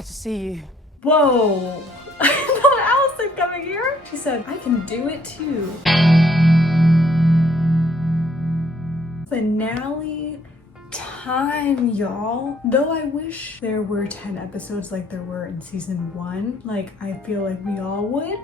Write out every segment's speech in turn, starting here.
Glad to see you. Whoa! I thought Alicent coming here. She said, I can do it too. Finale time, y'all. Though I wish there were 10 episodes like there were in season 1, like I feel like we all would.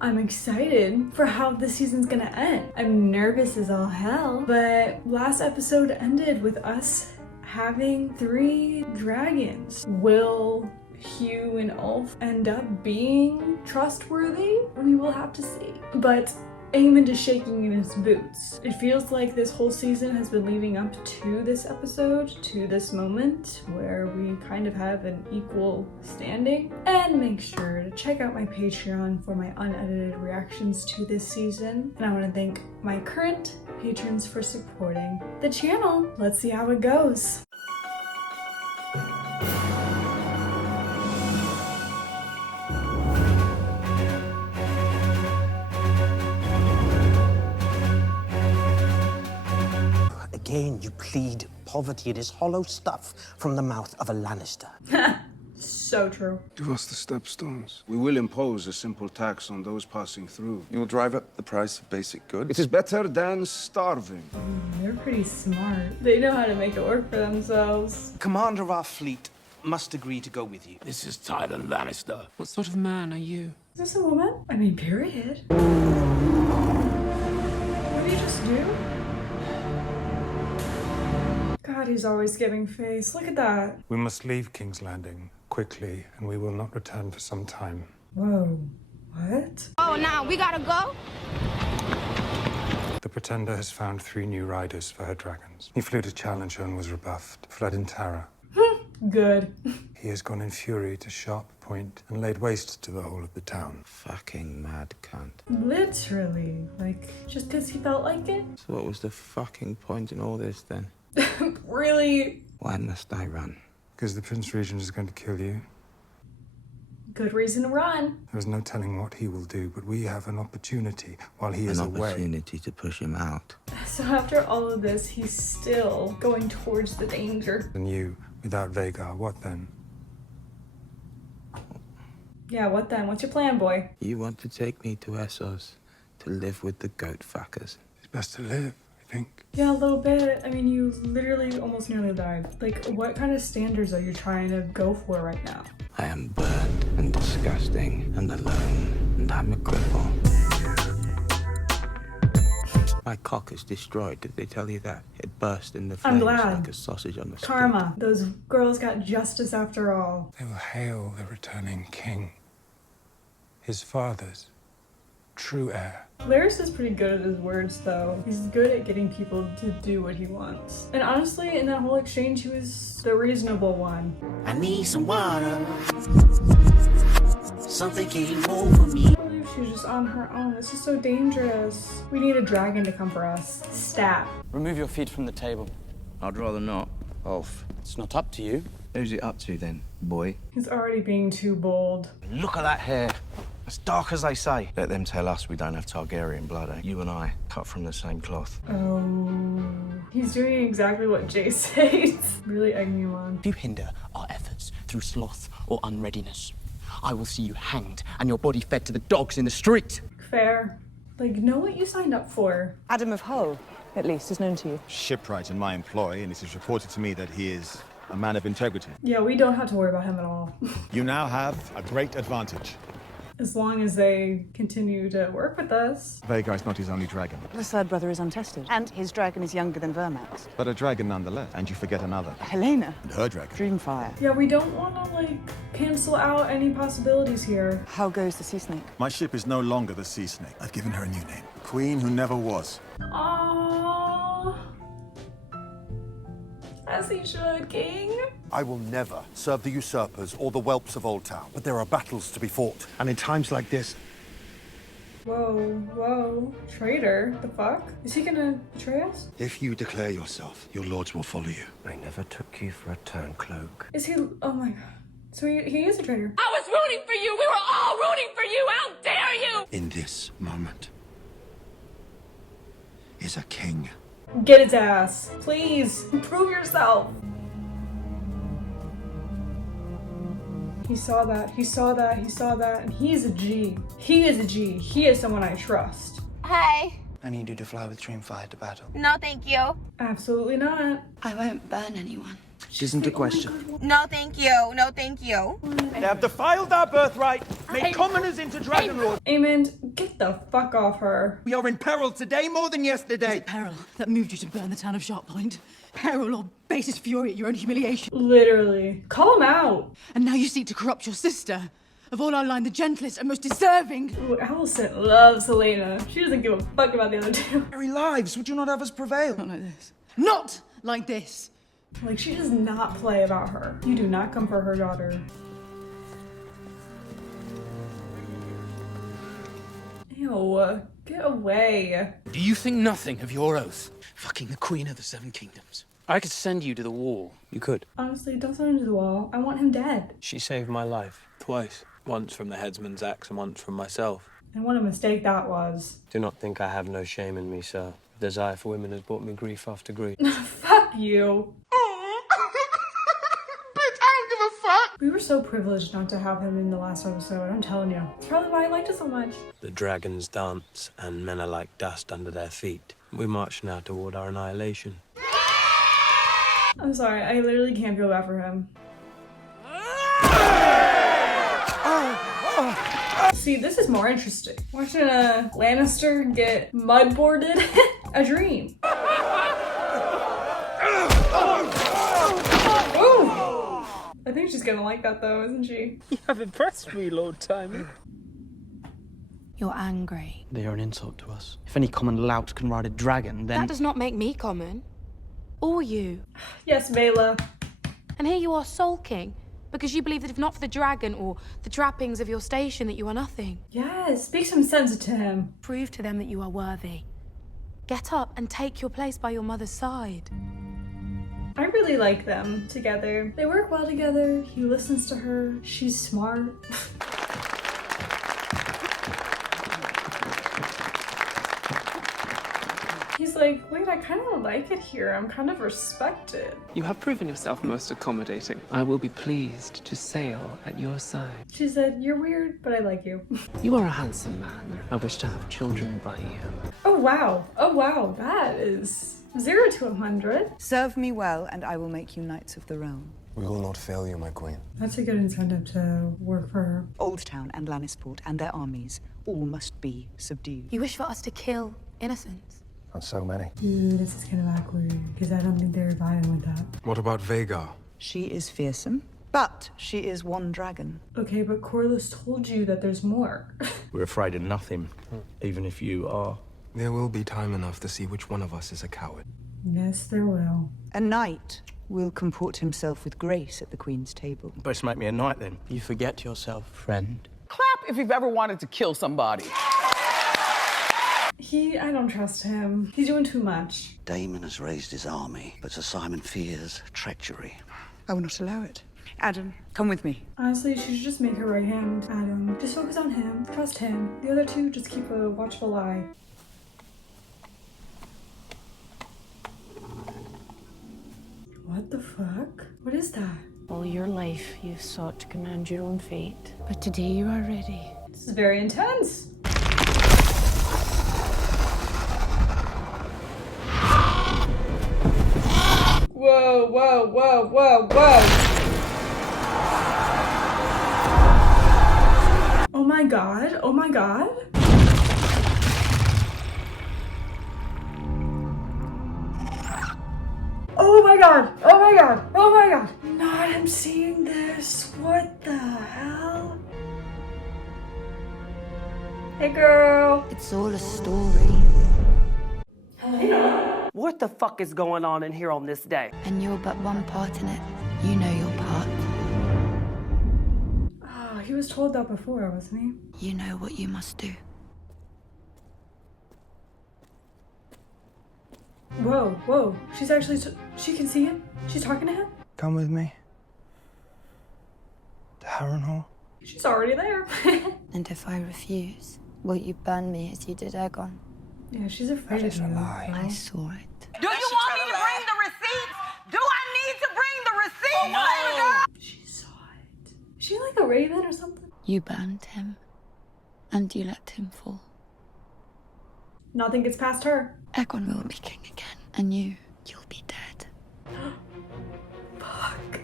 I'm excited for how this season's gonna end. I'm nervous as all hell, but last episode ended with us having 3 dragons. Will Hugh and Ulf end up being trustworthy? We will have to see. But Aemond is shaking in his boots. It feels like this whole season has been leading up to this episode, to this moment where we kind of have an equal standing. And make sure to check out my Patreon for my unedited reactions to this season. And I want to thank my current patrons for supporting the channel. Let's see how it goes. Again, you plead poverty. It is hollow stuff from the mouth of a Lannister. So true. Give us the stepstones. We will impose a simple tax on those passing through. You will drive up the price of basic goods? It is better than starving. They're pretty smart. They know how to make it work for themselves. Commander of our fleet must agree to go with you. This is Tyler Lannister. What sort of man are you? Is this a woman? I mean, period. What did he just do? God, he's always giving face. Look at that. We must leave King's Landing quickly, and we will not return for some time. Whoa. What? Oh, now we gotta go? The Pretender has found 3 new riders for her dragons. He flew to challenge her and was rebuffed, fled in terror. Good. He has gone in fury to Sharp Point and laid waste to the whole of the town. Fucking mad cunt. Literally. Like, just because he felt like it? So what was the fucking point in all this then? Really? Why must I run? Because the Prince Regent is going to kill you. Good reason to run. There is no telling what he will do, but we have an opportunity while he is An away. opportunity to push him out. So after all of this, he's still going towards the danger. And you, without Vhagar, what then? Yeah, what then? What's your plan, boy? You want to take me to Essos to live with the goat fuckers? It's best to live, I think. Yeah, a little bit. I mean, you literally almost nearly died. Like, what kind of standards are you trying to go for right now? I am burned and disgusting and alone, and I'm a cripple. My cock is destroyed. Did they tell you that? It burst in the flames like a sausage on the spit. Karma. Those girls got justice after all. They will hail the returning king. His father's true heir. Larys is pretty good at his words, though. He's good at getting people to do what he wants. And honestly, in that whole exchange, he was the reasonable one. I need some water. Something came over me. I believe she's just on her own. This is so dangerous. We need a dragon to come for us. Stat. Remove your feet from the table. I'd rather not. Ulf. It's not up to you. Who's it up to then, boy? He's already being too bold. Look at that hair. As dark as they say. Let them tell us we don't have Targaryen blood, eh? You and I, cut from the same cloth. Oh. He's doing exactly what Jay says. Really egging him on. If you hinder our efforts through sloth or unreadiness, I will see you hanged and your body fed to the dogs in the street. Fair. Like, know what you signed up for. Adam of Hull, at least, is known to you. Shipwright in my employ, and it is reported to me that he is a man of integrity. Yeah, we don't have to worry about him at all. You now have a great advantage. As long as they continue to work with us. Vhagar is not his only dragon, The third brother is untested, and his dragon is younger than Vermax. but a dragon nonetheless. And you forget another. Helena, And her dragon. Dreamfire. Yeah, we don't want to, like, cancel out any possibilities here. How goes the sea snake? My ship is no longer the Sea Snake. I've given her a new name. Queen who never was. Aww. As he should, King. I will never serve the usurpers or the whelps of Old Town, but there are battles to be fought. And in times like this, Whoa, whoa. Traitor? The fuck? Is he gonna betray us? If you declare yourself, your lords will follow you. I never took you for a turncloak. Is he? Oh my god. So he is a traitor. I was rooting for you! We were all rooting for you! How dare you! In this moment is a king. Get his ass. Please. Prove yourself. He saw that, he saw that, he saw that, and he is a G. He is a G. He is someone I trust. Hi. I need you to fly with Dreamfire to battle. No, thank you. Absolutely not. I won't burn anyone. This isn't a question. No, thank you. No, thank you. They have defiled our birthright, made commoners into dragon lords. Aemond, get the fuck off her. We are in peril today more than yesterday. Was it peril that moved you to burn the town of Sharppoint? Peril or basest fury at your own humiliation? Literally. Call him out. And now you seek to corrupt your sister. Of all our line, the gentlest and most deserving. Ooh, Alicent loves Helena. She doesn't give a fuck about the other two. Very lives, would you not have us prevail? Not like this. Not like this. Like, she does not play about her. You do not come for her daughter. Ew, get away. Do you think nothing of your oath? Fucking the Queen of the Seven Kingdoms. I could send you to the wall. You could. Honestly, don't send him to the wall. I want him dead. She saved my life twice. Once from the headsman's axe and once from myself. And what a mistake that was. Do not think I have no shame in me, sir. The desire for women has brought me grief after grief. Fuck you. We were so privileged not to have him in the last episode, I'm telling you. It's probably why I liked it so much. The dragons dance, and men are like dust under their feet. We march now toward our annihilation. I'm sorry, I literally can't feel bad for him. See, this is more interesting. Watching a Lannister get mudboarded, a dream. I think she's gonna like that though, isn't she? You have impressed me, Lord Timon. You're angry. They are an insult to us. If any common lout can ride a dragon, then... That does not make me common. Or you. Yes, Vela. And here you are sulking because you believe that if not for the dragon or the trappings of your station that you are nothing. Yes, speak some sense to him. Prove to them that you are worthy. Get up and take your place by your mother's side. I really like them together. They work well together. He listens to her. She's smart. He's like, wait, I kind of like it here. I'm kind of respected. You have proven yourself most accommodating. I will be pleased to sail at your side. She said, you're weird, but I like you. You are a handsome man. I wish to have children by you. Oh, wow. Oh, wow. That is 0 to 100. Serve me well, and I will make you knights of the realm. We will not fail you, my queen. That's a good incentive to work for her. Old Town and Lannisport and their armies all must be subdued. You wish for us to kill innocents? Not so many. Dude, this is kind of awkward, because I don't think they're vibing with that. What about Vhagar? She is fearsome, but she is one dragon. Okay, but Corlys told you that there's more. We're afraid of nothing, even if you are. There will be time enough to see which one of us is a coward. Yes, there will. A knight will comport himself with grace at the Queen's table. Best make me a knight, then. You forget yourself, friend. Clap if you've ever wanted to kill somebody. I don't trust him. He's doing too much. Daemon has raised his army, but Sir Simon fears treachery. I will not allow it. Adam, come with me. Honestly, she should just make her right hand Adam. Just focus on him. Trust him. The other two, just keep a watchful eye. What the fuck? What is that? All your life, you've sought to command your own fate. But today you are ready. This is very intense. Whoa, whoa, whoa, whoa, whoa. Oh my god, oh my god. Oh my god, oh my god, oh my god. Not him seeing this, what the hell? Hey girl. It's all a story. Helena. What the fuck is going on in here on this day? And you're but one part in it. You know your part. Oh, he was told that before, wasn't he? You know what you must do. Whoa, whoa. She's actually, she can see him? She's talking to him? Come with me. To Harrenhal. She's already there. And if I refuse, will you burn me as you did Aegon? Yeah, she's afraid of you. I saw it. Do you want me to bring the receipts? Do I need to bring the receipts? She saw it. Is she like a a raven or something? You burned him, and you let him fall. Nothing gets past her. Aegon will be king again, and you'll be dead. Fuck.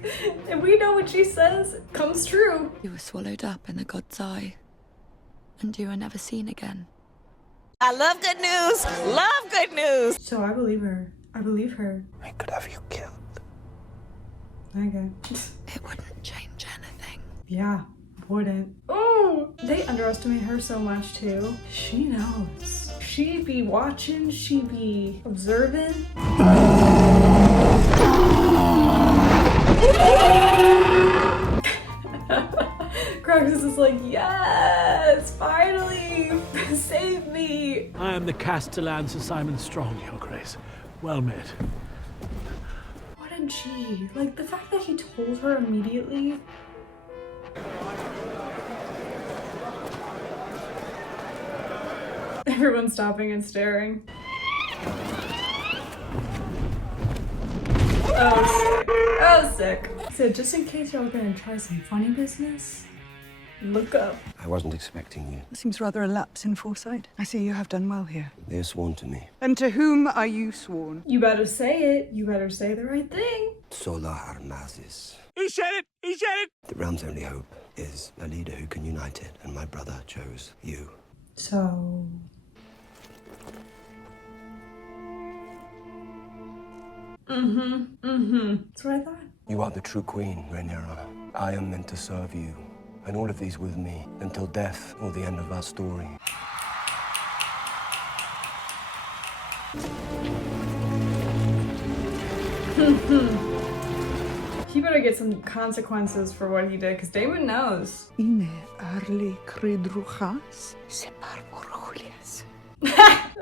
And we know what she says comes true. You were swallowed up in the god's eye, and you were never seen again. I love good news. Love good news. So I believe her. I believe her. I could have you killed. Okay. It wouldn't change anything. Yeah, wouldn't. Oh, they underestimate her so much too. She knows. She be watching, she be observing. Crocus is like, yes, finally, save me. I am the Castellan Sir Simon Strong, Your Grace. Well met. What a G. Like, the fact that he told her immediately. Everyone's stopping and staring. Oh, sick. Oh, sick. So just in case y'all gonna try some funny business, look up. I wasn't expecting you. It seems rather a lapse in foresight. I see you have done well here. They are sworn to me. And to whom are you sworn? You better say it. You better say the right thing. Sola Armazis. He said it! He said it! The realm's only hope is a leader who can unite it, and my brother chose you. So... That's what I thought. You are the true queen, Rhaenyra. I am meant to serve you, and all of these with me, until death or the end of our story. He better get some consequences for what he did, because Daemon knows.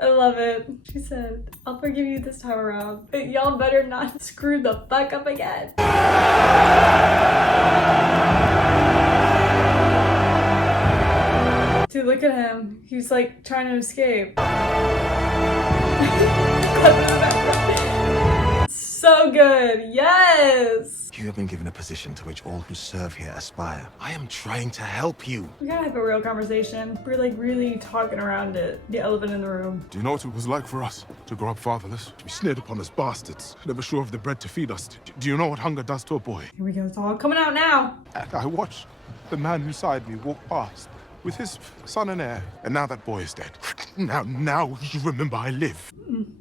I love it. She said, I'll forgive you this time around, but y'all better not screw the fuck up again. Dude, look at him. He's like trying to escape. So good. Yes. You have been given a position to which all who serve here aspire. I am trying to help you. We gotta have a real conversation. We're like really talking around it. The elephant in the room. Do you know what it was like for us to grow up fatherless? To be sneered upon as bastards, never sure of the bread to feed us. Do you know what hunger does to a boy? Here we go. It's all coming out now. I watched the man beside me walk past with his son and heir, and now that boy is dead. Now you remember I live.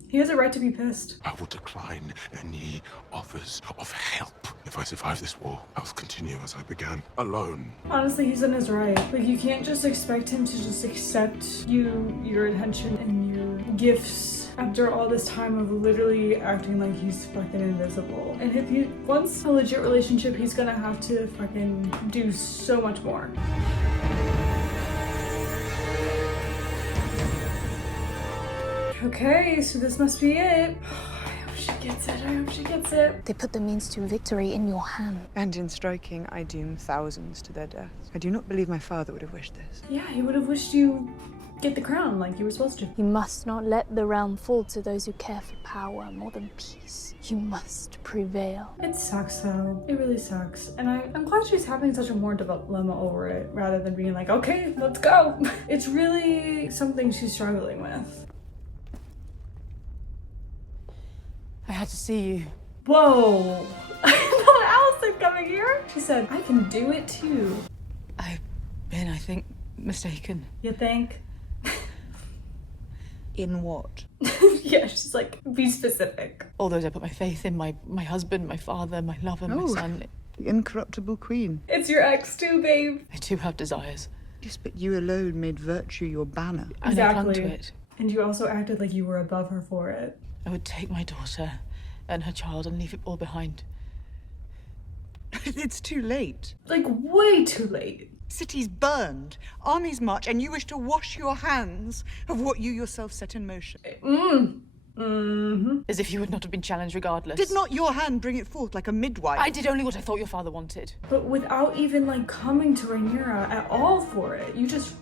He has a right to be pissed. I will decline any offers of help. If I survive this war, I will continue as I began, alone. Honestly, he's in his right. Like, you can't just expect him to just accept your attention and your gifts after all this time of literally acting like he's fucking invisible. And if he wants a legit relationship, he's gonna have to fucking do so much more. Okay, so this must be it. I hope she gets it. I hope she gets it. They put the means to victory in your hand. And in striking, I doom thousands to their deaths. I do not believe my father would have wished this. Yeah, he would have wished you get the crown like you were supposed to. You must not let the realm fall to those who care for power more than peace. You must prevail. It sucks though. It really sucks. And I'm glad she's having such a more dilemma over it rather than being like, okay, let's go. It's really something she's struggling with. I had to see you. Whoa. I thought Alicent coming here. She said, I can do it too. I've been, I think, mistaken. You think? In what? Yeah, she's like, be specific. All those I put my faith in, my husband, my father, my lover, my son. The incorruptible queen. It's your ex too, babe. I too have desires. Yes, but you alone made virtue your banner. And I clung to it. And you also acted like you were above her for it. I would take my daughter and her child and leave it all behind. It's too late. Like, way too late. Cities burned, armies march, and you wish to wash your hands of what you yourself set in motion. As if you would not have been challenged regardless. Did not your hand bring it forth like a midwife? I did only what I thought your father wanted. But without even like coming to Rhaenyra at all for it. You just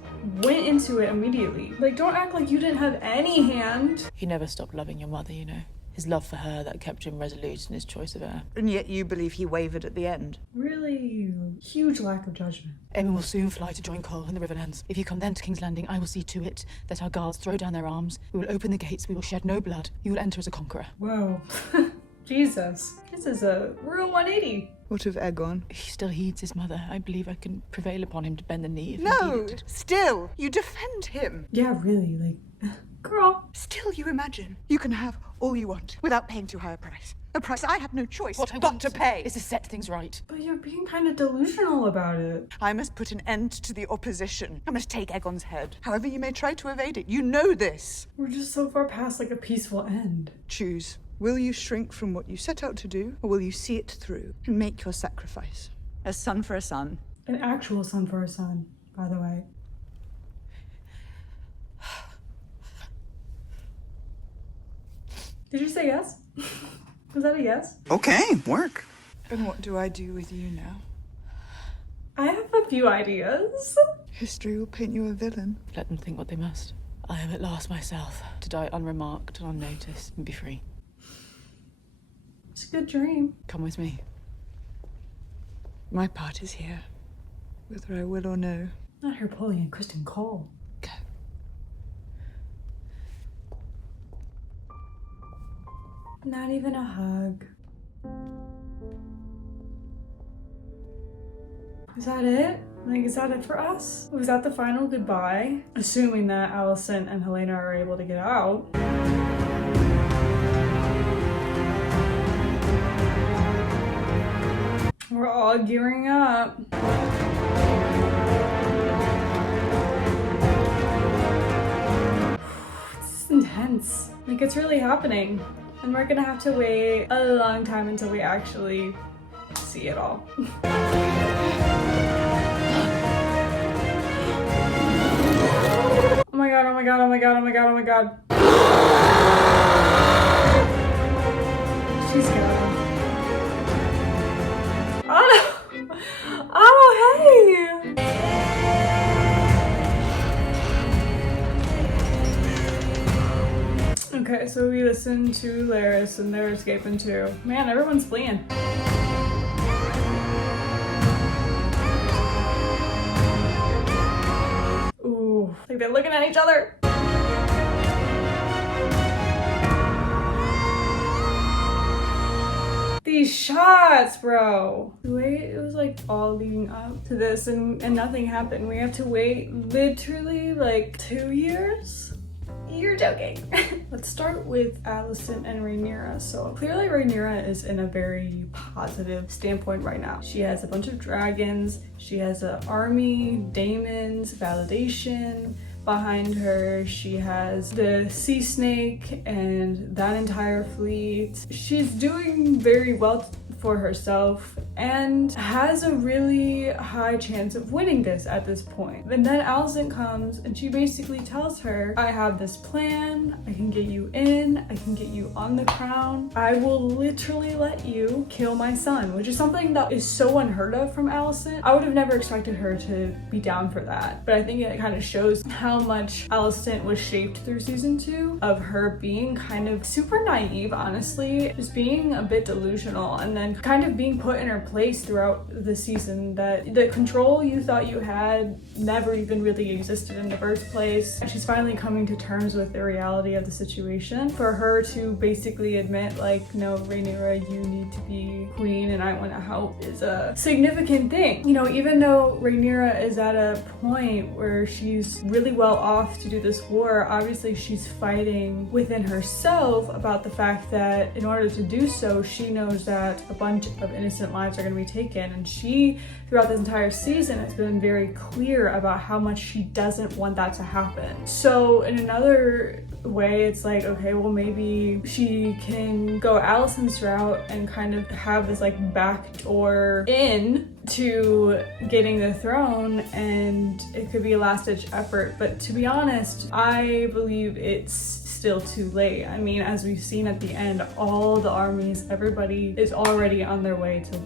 went into it immediately. Like, don't act like you didn't have any hand. You never stopped loving your mother, you know. his love for her that kept him resolute in his choice of heir. And yet you believe he wavered at the end? Really huge lack of judgment. Aemon will soon fly to join Cole in the Riverlands. If you come then to King's Landing, I will see to it that our guards throw down their arms. We will open the gates. We will shed no blood. You will enter as a conqueror. Whoa. Jesus. This is a real 180. What of Aegon? He still heeds his mother. I believe I can prevail upon him to bend the knee if No, needed. still, you defend him. Yeah, really, like, girl. Still, you imagine you can have all you want without paying too high a price. A price I had no choice but to pay. Is to set things right. But you're being kind of delusional about it. I must put an end to the opposition. I must take Aegon's head. However you may try to evade it, you know this. We're just so far past like a peaceful end. Choose. Will you shrink from what you set out to do, or will you see it through and make your sacrifice? A son for a son. An actual son for a son, by the way. Did you say yes? Was that a yes? Okay, work. And what do I do with you now? I have a few ideas. History will paint you a villain. Let them think what they must. I am at last myself, to die unremarked and unnoticed and be free. It's a good dream. Come with me. My part is here, whether I will or no. Not her pulling and Kristen Cole. Go. Not even a hug. Is that it? Like, is that it for us? Was that the final goodbye? Assuming that Alicent and Rhaenyra are able to get out. We're all gearing up. This is intense. Like, it's really happening. And we're gonna have to wait a long time until we actually see it all. Oh my god, oh my god, oh my god, oh my god, oh my god. She's gone. Oh no! Oh, hey! Okay, so we listened to Larys and they're escaping too. Man, everyone's fleeing. Ooh, like they're looking at each other. These shots, bro. The way it was like all leading up to this and nothing happened. We have to wait literally like 2 years? You're joking. Let's start with Alicent and Rhaenyra. So clearly Rhaenyra is in a very positive standpoint right now. She has a bunch of dragons. She has an army, Daemons, validation behind her. She has the sea snake and that entire fleet. She's doing very well for herself and has a really high chance of winning this at this point. And then Alicent comes and she basically tells her, I have this plan, I can get you in, I can get you on the crown, I will literally let you kill my son, which is something that is so unheard of from Alicent. I would have never expected her to be down for that, but I think it kind of shows how much Alicent was shaped through season 2 of her being kind of super naive, honestly, just being a bit delusional and then kind of being put in her place throughout the season, that the control you thought you had never even really existed in the first place. And she's finally coming to terms with the reality of the situation. For her to basically admit like, no, Rhaenyra, you need to be queen and I want to help is a significant thing. You know, even though Rhaenyra is at a point where she's really well off to do this war, obviously she's fighting within herself about the fact that in order to do so, she knows that a bunch of innocent lives are going to be taken, and she throughout this entire season has been very clear about how much she doesn't want that to happen. So in another way, it's like, okay, well maybe she can go Alicent's route and kind of have this like backdoor in to getting the throne, and it could be a last-ditch effort. But to be honest, I believe it's still too late. I mean, as we've seen at the end, all the armies, everybody is already on their way to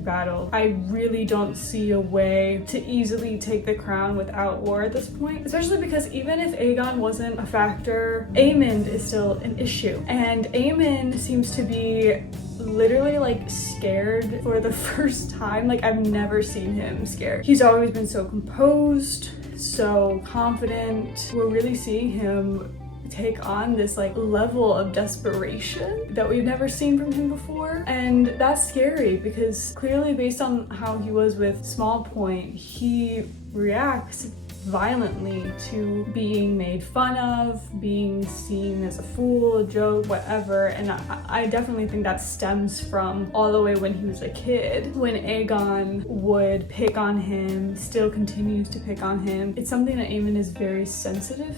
battle. I really don't see a way to easily take the crown without war at this point, especially because even if Aegon wasn't a factor however, Aemond is still an issue. And Aemond seems to be literally like scared for the first time. Like, I've never seen him scared. He's always been so composed, so confident. We're really seeing him take on this like level of desperation that we've never seen from him before, and that's scary because clearly based on how he was with Small Point, he reacts violently to being made fun of, being seen as a fool, a joke, whatever. And I definitely think that stems from all the way when he was a kid, when Aegon would pick on him, still continues to pick on him. It's something that Aemond is very sensitive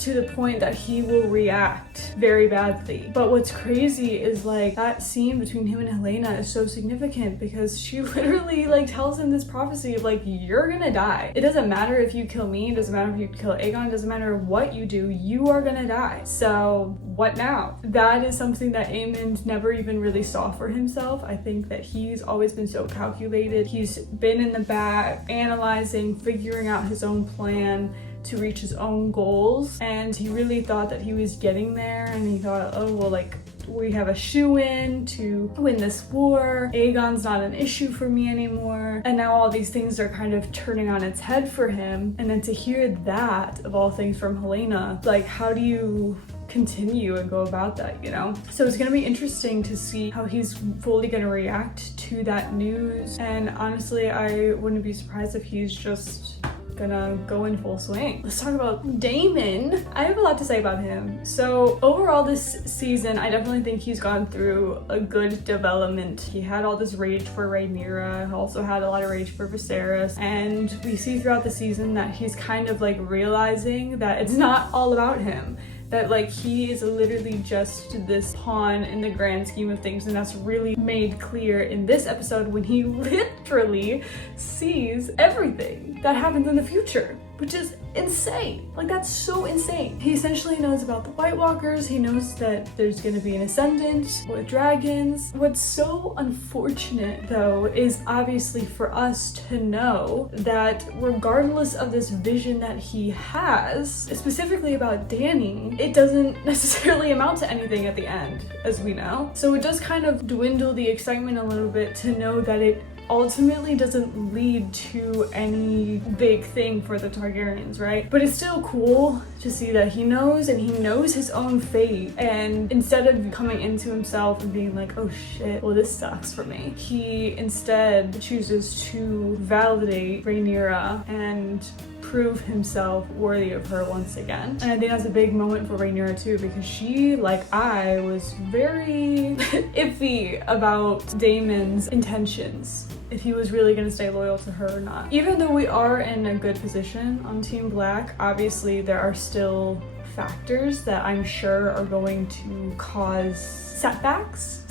to the point that he will react very badly. But what's crazy is like that scene between him and Helaena is so significant because she literally like tells him this prophecy of like, you're gonna die. It doesn't matter if you kill me, it doesn't matter if you kill Aegon, it doesn't matter what you do, you are gonna die. So what now? That is something that Aemond never even really saw for himself. I think that he's always been so calculated. He's been in the back, analyzing, figuring out his own plan to reach his own goals, and he really thought that he was getting there, and he thought, oh well, like we have a shoe-in to win this war, Aegon's not an issue for me anymore, and now all these things are kind of turning on its head for him. And then to hear that, of all things, from Helaena, like how do you continue and go about that, you know? So it's gonna be interesting to see how he's fully gonna react to that news, and honestly I wouldn't be surprised if he's just gonna go in full swing. Let's talk about Daemon. I have a lot to say about him. So overall this season, I definitely think he's gone through a good development. He had all this rage for Rhaenyra, also had a lot of rage for Viserys, and we see throughout the season that he's kind of like realizing that it's not all about him. That like he is literally just this pawn in the grand scheme of things, and that's really made clear in this episode when he literally sees everything that happens in the future, which is insane. Like that's so insane. He essentially knows about the White Walkers, he knows that there's gonna be an ascendant with dragons. What's so unfortunate though is obviously for us to know that regardless of this vision that he has, specifically about Dany, it doesn't necessarily amount to anything at the end, as we know. So it does kind of dwindle the excitement a little bit to know that it ultimately doesn't lead to any big thing for the Targaryens, right? But it's still cool to see that he knows, and he knows his own fate, and instead of coming into himself and being like, oh shit, well this sucks for me, he instead chooses to validate Rhaenyra and prove himself worthy of her once again. And I think that's a big moment for Rhaenyra too, because she, like I, was very iffy about Daemon's intentions, if he was really going to stay loyal to her or not. Even though we are in a good position on Team Black, obviously there are still factors that I'm sure are going to cause setbacks,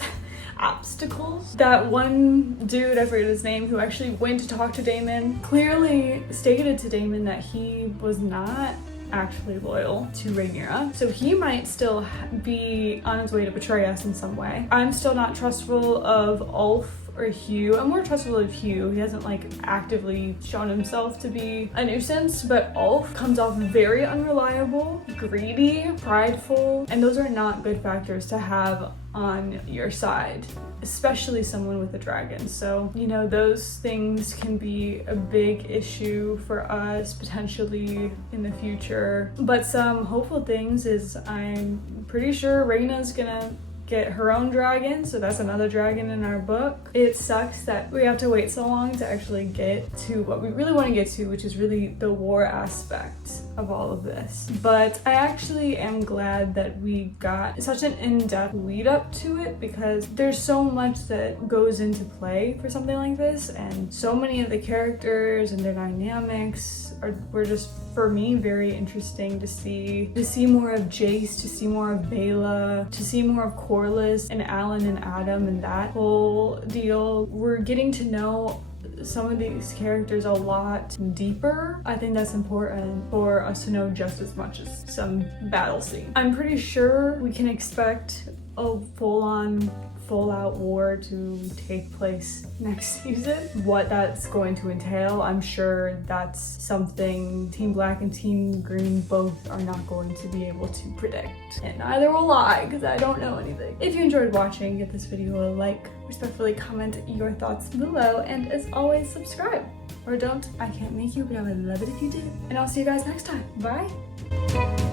obstacles. That one dude, I forget his name, who actually went to talk to Daemon, clearly stated to Daemon that he was not actually loyal to Rhaenyra, so he might still be on his way to betray us in some way. I'm still not trustful of Ulf or Hugh. I'm more trustful of Hugh. He hasn't like actively shown himself to be a nuisance, but Ulf comes off very unreliable, greedy, prideful, and those are not good factors to have on your side, especially someone with a dragon. So, you know, those things can be a big issue for us potentially in the future. But some hopeful things is I'm pretty sure Rhaenyra's gonna get her own dragon, so that's another dragon in our book. It sucks that we have to wait so long to actually get to what we really want to get to, which is really the war aspect of all of this. But I actually am glad that we got such an in-depth lead up to it, because there's so much that goes into play for something like this, and so many of the characters and their dynamics were just, for me, very interesting to see more of Jace, to see more of Bela, to see more of Corlys and Alan and Adam and that whole deal. We're getting to know some of these characters a lot deeper. I think that's important for us to know just as much as some battle scene. I'm pretty sure we can expect a full-on full-out war to take place next season. What that's going to entail, I'm sure that's something Team Black and Team Green both are not going to be able to predict. And neither will I, because I don't know anything. If you enjoyed watching, give this video a like, respectfully comment your thoughts below, and as always, subscribe. Or don't, I can't make you, but I would love it if you did. And I'll see you guys next time. Bye!